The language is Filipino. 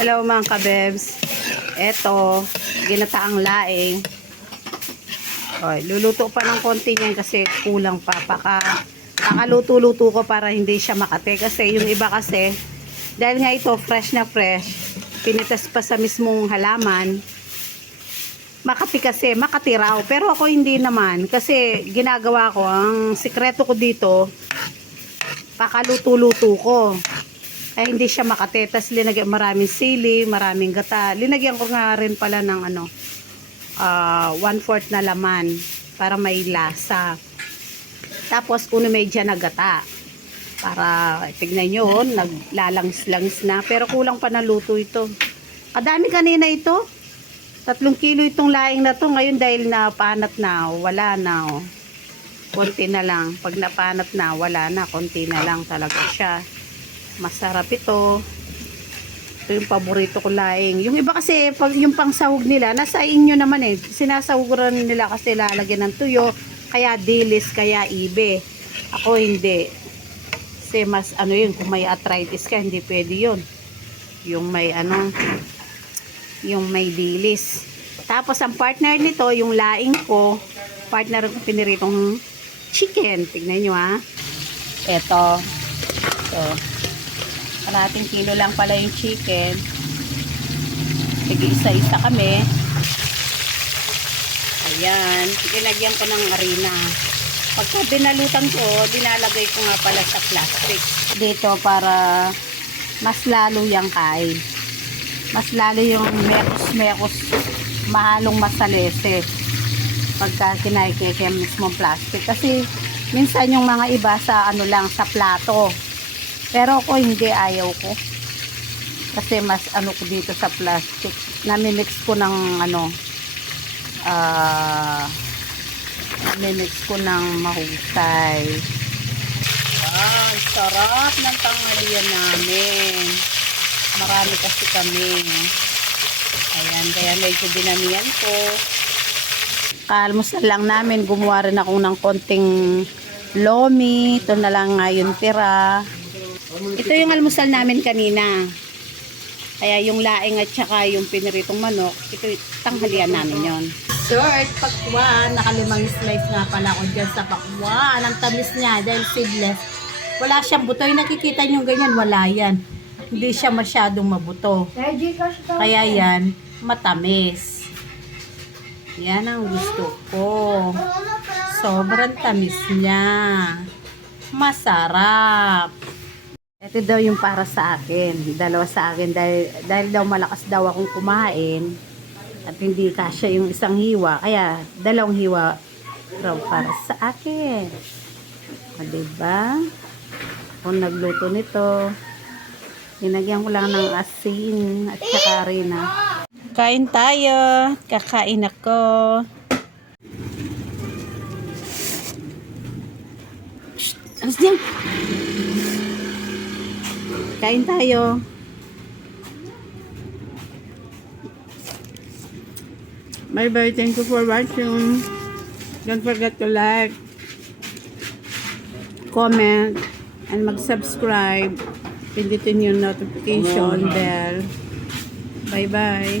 Hello mga kabebs. Eto, ginataang laing. Oy, luluto pa ng konti niyan kasi kulang pa. Pakaluto-luto ko para hindi siya makate. Kasi yung iba kasi, dahil nga ito fresh na fresh, pinitas pa sa mismong halaman, makati kasi, makati raw. Pero ako hindi naman. Kasi ginagawa ko, ang sikreto ko dito, pakaluto-luto ko. Ay hindi siya makate. Tapos linagyan maraming sili, maraming gata. Linagyan ko nga rin pala ng 1/4 na laman para may lasa. Tapos kuno may dyan na gata. Para tignan nyo, naglalangis-langis na. Pero kulang pa na luto ito. Kadami kanina ito. 3 kilo itong laing na to. Ngayon dahil napanat na, wala na. Oh. Konti na lang. Pag napanat na, wala na. Konti na lang talaga siya. Masarap ito. Ito yung paborito ko laing. Yung iba kasi, pag yung pangsahog nila, nasa inyo naman eh. Sinasahuguran nila kasi lalagyan ng tuyo, kaya dilis, kaya ibe. Ako hindi. Kasi mas yun, kung may arthritis ka, hindi pwede yun. Yung may yung may dilis. Tapos ang partner nito, yung laing ko, partner ko piniritong chicken. Tignan nyo ha. Eto. Ito. Kalating kilo lang pala yung chicken. Sige, isa-isa kami. Ayan. Ilagyan ko ng harina. Pagka binalutan ko, dinalagay ko nga pala sa plastic. Dito para mas lalo yung kain. Mas lalo yung mekos-mekos, mahalong masalese. Pagka kinaikikaya mismo plastic. Kasi minsan yung mga iba sa sa plato. Pero ako hindi, ayaw ko. Kasi mas ko dito sa plastic. Namimix ko ng namimix ko ng mahusay. Wow, sarap ng tanghalian namin. Marami kasi kami. Ayan, kaya medyo dinamihan ko. Kalmusal lang namin, gumawa rin ako ng konting lomi. Ito na lang nga yung tira. Ito yung almusal namin kanina. Kaya yung laing at saka yung piniritong manok, ito tanghalian namin yon. Short pakwan, nakalimang slice nga pala ako dyan sa pakwan. Ang tamis niya dahil seedless. Wala siyang buto. Yung nakikita nyo ganyan, wala yan. Hindi siya masyadong mabuto. Kaya yan, matamis. Yan ang gusto ko. Sobrang tamis niya. Masarap. Ito daw yung para sa akin. Dalawa sa akin. Dahil daw malakas daw akong kumain. At hindi kasya yung isang hiwa. Kaya 2 hiwa raw para sa akin. O diba? Kung nagluto nito, linagyan ko lang ng asin at saka harina. Kain tayo. Kakain ako. Alas din. Kain tayo. Bye bye. Thank you for watching. Don't forget to like, comment, and mag-subscribe. Pindutin yung notification bell. Bye bye.